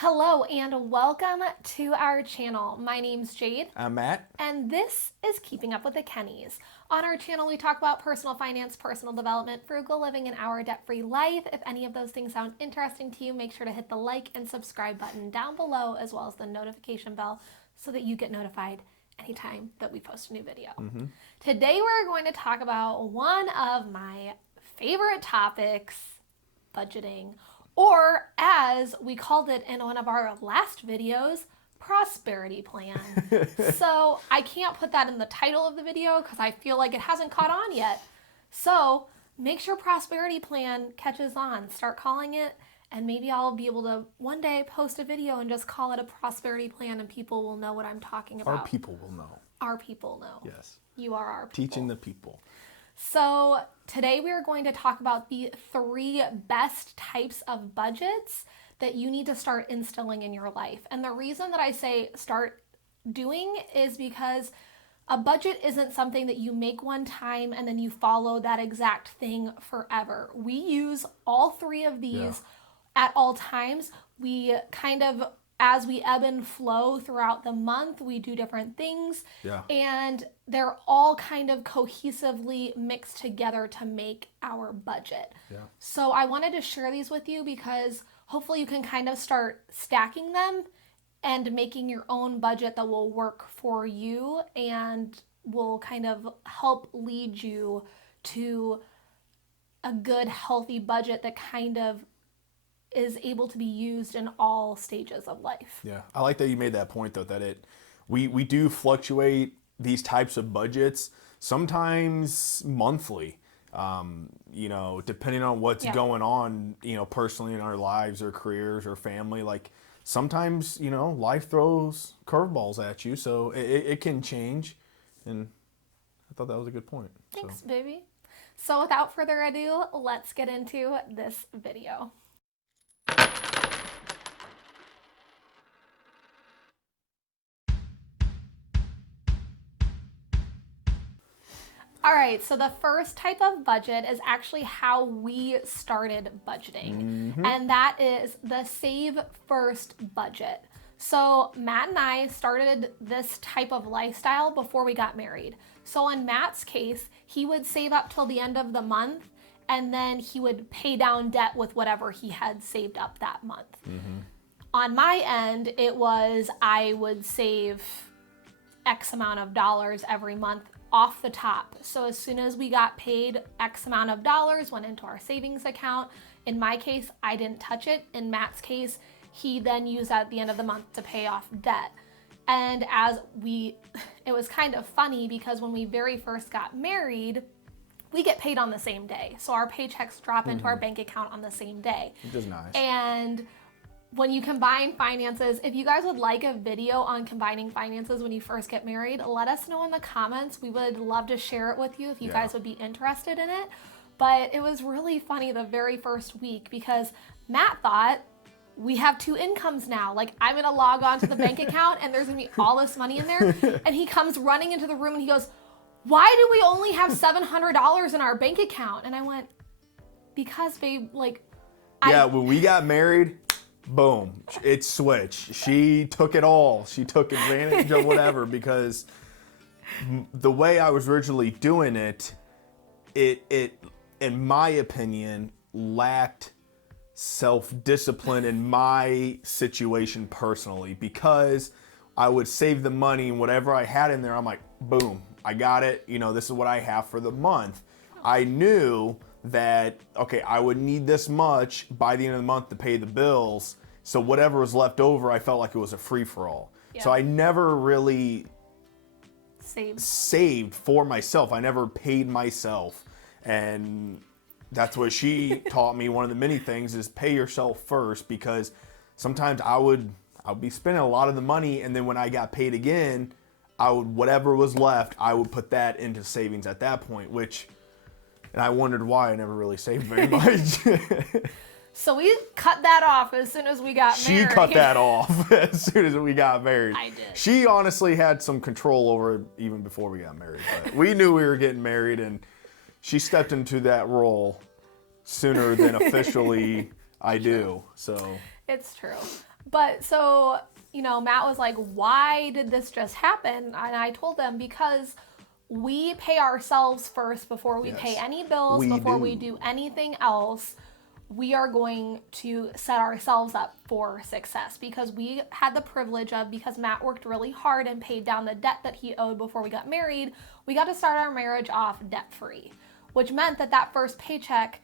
Hello and welcome to our channel. My name's Jade. I'm Matt. And this is Keeping Up with the Kennys. On our channel, we talk about personal finance, personal development, frugal living, and our debt-free life. If any of those things sound interesting to you, make sure to hit the like and subscribe button down below, as well as the notification bell, so that you get notified anytime that we post a new video. Today, we're going to talk about one of my favorite topics, budgeting, or as we called it in one of our last videos, prosperity plan. So I can't put that in the title of the video because I feel like it hasn't caught on yet. So make sure prosperity plan catches on. Start calling it, and maybe I'll be able to one day post a video and just call it a prosperity plan and people will know what I'm talking about. Our people will know. Our people know. Yes. You are our people. Teaching the people. So today we are going to talk about the 3 best types of budgets that you need to start instilling in your life. And the reason that I say start doing is because a budget isn't something that you make one time and then you follow that exact thing forever. We use all 3 of these at all times. We kind of, as we ebb and flow throughout the month, we do different things. And they're all kind of cohesively mixed together to make our budget. So I wanted to share these with you because hopefully you can kind of start stacking them and making your own budget that will work for you and will kind of help lead you to a good, healthy budget that kind of is able to be used in all stages of life. Yeah, I like that you made that point though, that we do fluctuate these types of budgets, sometimes monthly, depending on what's going on, personally in our lives or careers or family. Like sometimes, life throws curveballs at you, so it can change. And I thought that was a good point. Thanks, baby. So without further ado, let's get into this video. All right, so the first type of budget is actually how we started budgeting, and that is the save first budget. So Matt and I started this type of lifestyle before we got married. So in Matt's case, he would save up till the end of the month, and then he would pay down debt with whatever he had saved up that month. On my end, it was I would save X amount of dollars every month off the top. So as soon as we got paid, X amount of dollars went into our savings account. In my case, I didn't touch it. In Matt's case, he then used that at the end of the month to pay off debt. And it was kind of funny because when we very first got married, we get paid on the same day. So our paychecks drop into our bank account on the same day. Which is nice. And when you combine finances, if you guys would like a video on combining finances when you first get married, let us know in the comments. We would love to share it with you if you guys would be interested in it. But it was really funny the very first week because Matt thought, we have 2 incomes now. Like, I'm gonna log on to the bank account and there's gonna be all this money in there. And he comes running into the room and he goes, why do we only have $700 in our bank account? And I went, because babe, when we got married, boom, it switched. She took it all. She took advantage of whatever because the way I was originally doing it, in my opinion, lacked self-discipline in my situation personally, because I would save the money and whatever I had in there, I'm like, boom, I got it. This is what I have for the month. I knew that, okay, I would need this much by the end of the month to pay the bills. So whatever was left over, I felt like it was a free-for-all. So I never really saved for myself. I never paid myself. And that's what she taught me. One of the many things is pay yourself first, because sometimes I would be spending a lot of the money, and then when I got paid again, whatever was left, I would put that into savings at that point, and I wondered why I never really saved very much. So we cut that off as soon as we got married. She cut that off as soon as we got married. I did. She honestly had some control over it even before we got married. But we knew we were getting married, and she stepped into that role sooner than officially I do. So It's true. But so, Matt was like, why did this just happen? And I told them because we pay ourselves first before we pay any bills, we do anything else. We are going to set ourselves up for success because we had the privilege of, because Matt worked really hard and paid down the debt that he owed before we got married, we got to start our marriage off debt-free, which meant that first paycheck,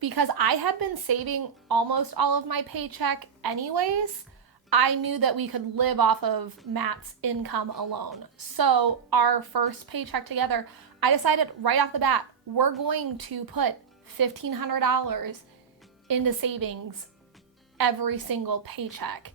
because I had been saving almost all of my paycheck anyways, I knew that we could live off of Matt's income alone. So our first paycheck together, I decided right off the bat, we're going to put $1,500 into savings every single paycheck.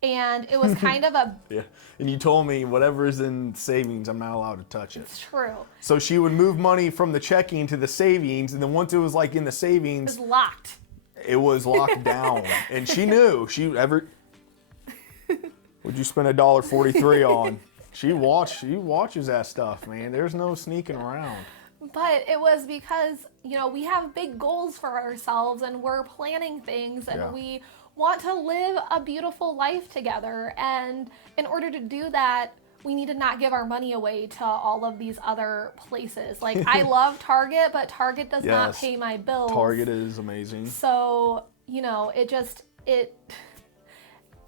And it was kind of a... Yeah, and you told me whatever's in savings, I'm not allowed to touch it. It's true. So she would move money from the checking to the savings, and then once it was like in the savings... It was locked. It was locked down. And she knew. What'd you spend $1.43 on? She watches that stuff, man. There's no sneaking around. But it was because, we have big goals for ourselves and we're planning things and we want to live a beautiful life together. And in order to do that, we need to not give our money away to all of these other places. Like, I love Target, but Target does not pay my bills. Target is amazing. So, it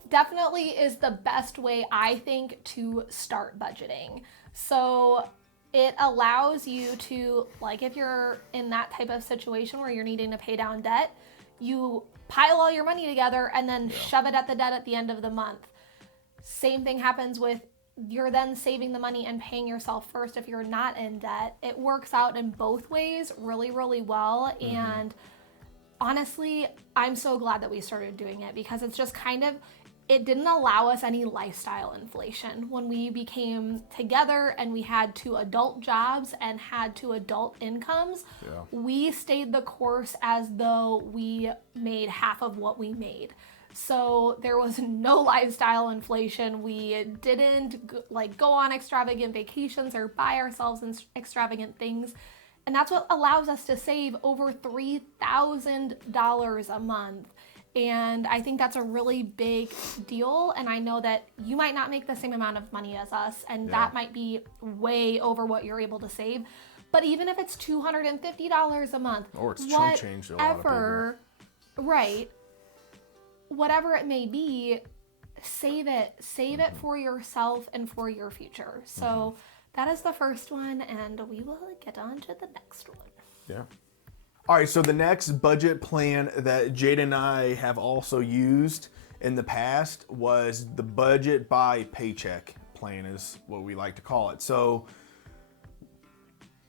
definitely is the best way, I think, to start budgeting. So it allows you to, like, if you're in that type of situation where you're needing to pay down debt, you pile all your money together and then shove it at the debt at the end of the month. Same thing happens with, you're then saving the money and paying yourself first if you're not in debt. It works out in both ways really, really well. Mm-hmm. And honestly, I'm so glad that we started doing it because it's just it didn't allow us any lifestyle inflation. When we became together and we had 2 adult jobs and had 2 adult incomes, we stayed the course as though we made half of what we made. So there was no lifestyle inflation. We didn't go on extravagant vacations or buy ourselves extravagant things. And that's what allows us to save over $3,000 a month. And I think that's a really big deal. And I know that you might not make the same amount of money as us, and that might be way over what you're able to save. But even if it's $250 a month, or it's chump change to a lot of people. Right. Whatever it may be, save it. Save it for yourself and for your future. So that is the first one, and we will get on to the next one. Yeah. All right, so the next budget plan that Jade and I have also used in the past was the budget by paycheck plan, is what we like to call it. So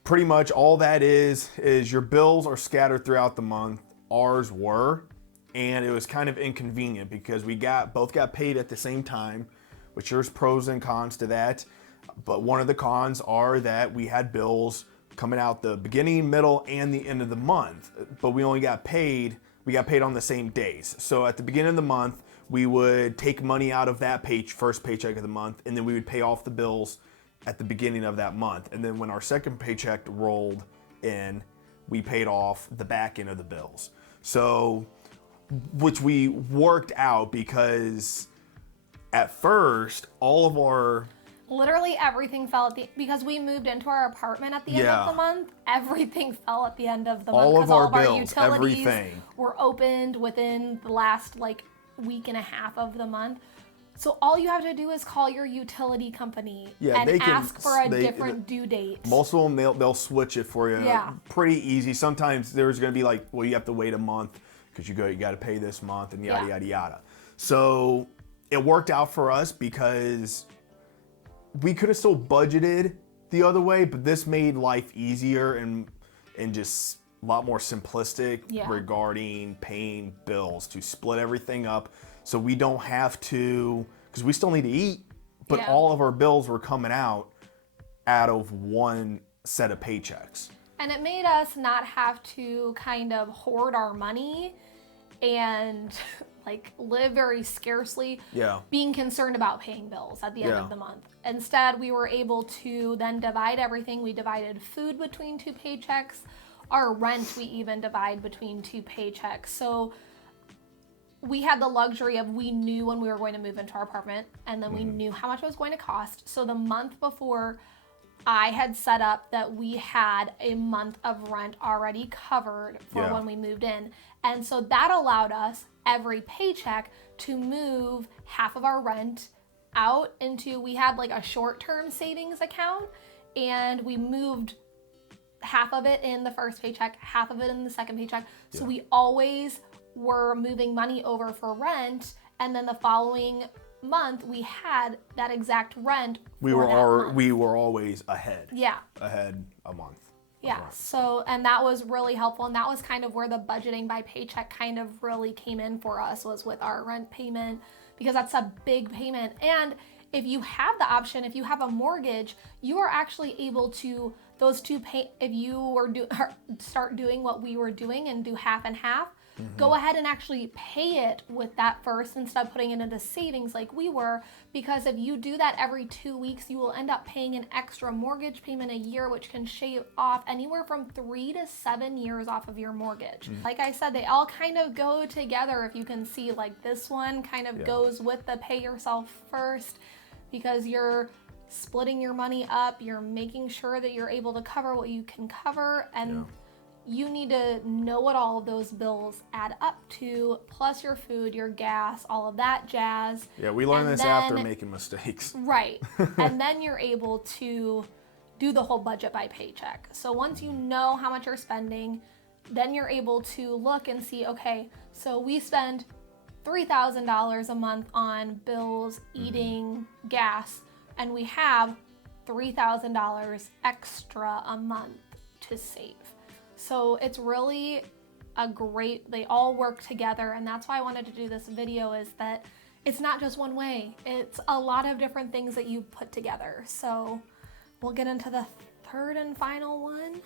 pretty much all that is your bills are scattered throughout the month. Ours were, and it was kind of inconvenient because we both got paid at the same time, which there's pros and cons to that. But one of the cons are that we had bills coming out the beginning, middle, and the end of the month. But we got paid on the same days. So at the beginning of the month, we would take money out of that first paycheck of the month, and then we would pay off the bills at the beginning of that month. And then when our second paycheck rolled in, we paid off the back end of the bills. So, which we worked out because at first, all of our... Literally everything fell because we moved into our apartment at the end of the month. Everything fell at the end of the month because all of our utilities were opened within the last week and a half of the month. So all you have to do is call your utility company and ask for a different due date. Most of them, they'll switch it for you. Yeah. Pretty easy. Sometimes there's going to be you have to wait a month because you got to pay this month and yada, yada, yada. So it worked out for us because we could have still budgeted the other way, but this made life easier and just a lot more simplistic regarding paying bills, to split everything up so we don't have to, because we still need to eat, but all of our bills were coming out of one set of paychecks. And it made us not have to kind of hoard our money and live very scarcely, being concerned about paying bills at the end of the month. Instead, we were able to then divide everything. We divided food between 2 paychecks. Our rent, we even divide between 2 paychecks. So we had the luxury of, we knew when we were going to move into our apartment, and then we knew how much it was going to cost. So the month before, I had set up that we had a month of rent already covered for when we moved in. And so that allowed us every paycheck to move half of our rent out into, we had like a short-term savings account, and we moved half of it in the first paycheck, half of it in the second paycheck. So we always were moving money over for rent, and then the following month we had that exact rent. We were always ahead. Yeah. Ahead a month. Yeah. So, and that was really helpful, and that was kind of where the budgeting by paycheck kind of really came in for us, was with our rent payment, because that's a big payment. And if you have the option, if you have a mortgage, you are actually able to, those two pay, if you were start doing what we were doing and do half and half, go ahead and actually pay it with that first instead of putting it into savings like we were, because if you do that every 2 weeks, you will end up paying an extra mortgage payment a year, which can shave off anywhere from 3 to 7 years off of your mortgage. Like I said, they all kind of go together. If you can see, like this one kind of goes with the pay yourself first, because you're splitting your money up, you're making sure that you're able to cover what you can cover, and you need to know what all of those bills add up to, plus your food, your gas, all of that jazz. Yeah, we learned this after making mistakes. Right. And then you're able to do the whole budget by paycheck. So once you know how much you're spending, then you're able to look and see, okay, so we spend $3,000 a month on bills, eating, gas, and we have $3,000 extra a month to save. So it's really a great, they all work together, and that's why I wanted to do this video, is that it's not just one way. It's a lot of different things that you put together. So we'll get into the third and final one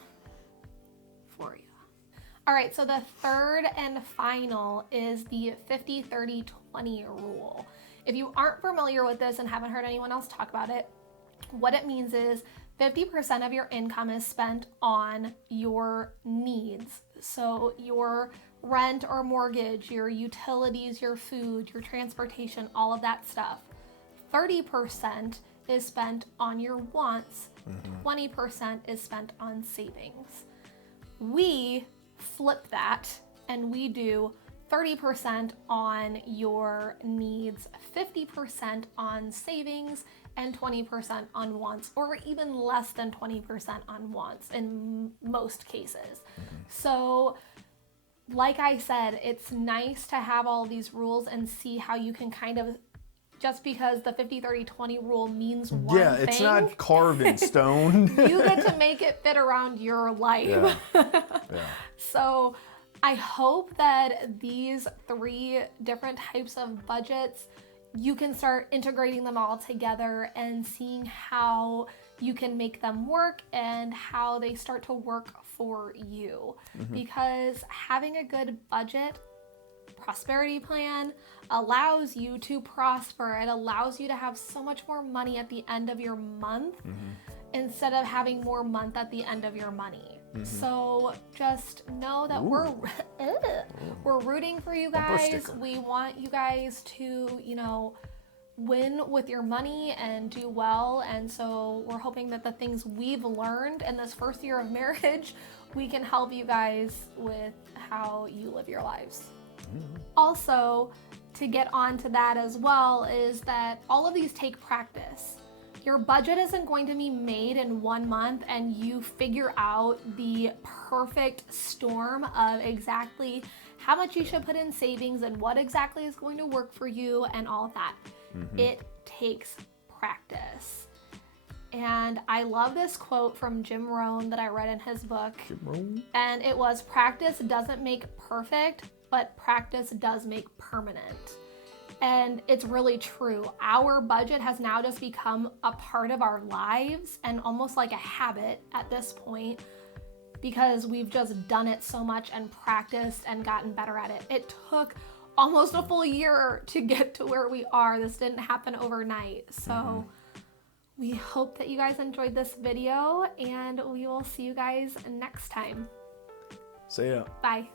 for you. All right, so the third and final is the 50-30-20 rule. If you aren't familiar with this and haven't heard anyone else talk about it, what it means is 50% of your income is spent on your needs. So your rent or mortgage, your utilities, your food, your transportation, all of that stuff. 30% is spent on your wants. 20% is spent on savings. We flip that, and we do 30% on your needs, 50% on savings, and 20% on wants, or even less than 20% on wants in most cases. So like I said, it's nice to have all these rules and see how you can kind of, just because the 50-30-20 rule means one thing. Yeah, it's not carved in stone. You get to make it fit around your life. So I hope that these 3 different types of budgets, you can start integrating them all together and seeing how you can make them work and how they start to work for you. Because having a good budget, prosperity plan, allows you to prosper. It allows you to have so much more money at the end of your month instead of having more month at the end of your money. So just know that we're rooting for you guys. We want you guys to, you know, win with your money and do well. And so we're hoping that the things we've learned in this first year of marriage, we can help you guys with how you live your lives. Also, to get on to that as well, is that all of these take practice. Your budget isn't going to be made in 1 month and you figure out the perfect storm of exactly how much you should put in savings and what exactly is going to work for you and all of that. It takes practice. And I love this quote from Jim Rohn that I read in his book. And it was, practice doesn't make perfect, but practice does make permanent. And it's really true. Our budget has now just become a part of our lives and almost like a habit at this point, because we've just done it so much and practiced and gotten better at it. It took almost a full year to get to where we are. This didn't happen overnight. So we hope that you guys enjoyed this video, and we will see you guys next time. See ya. Bye.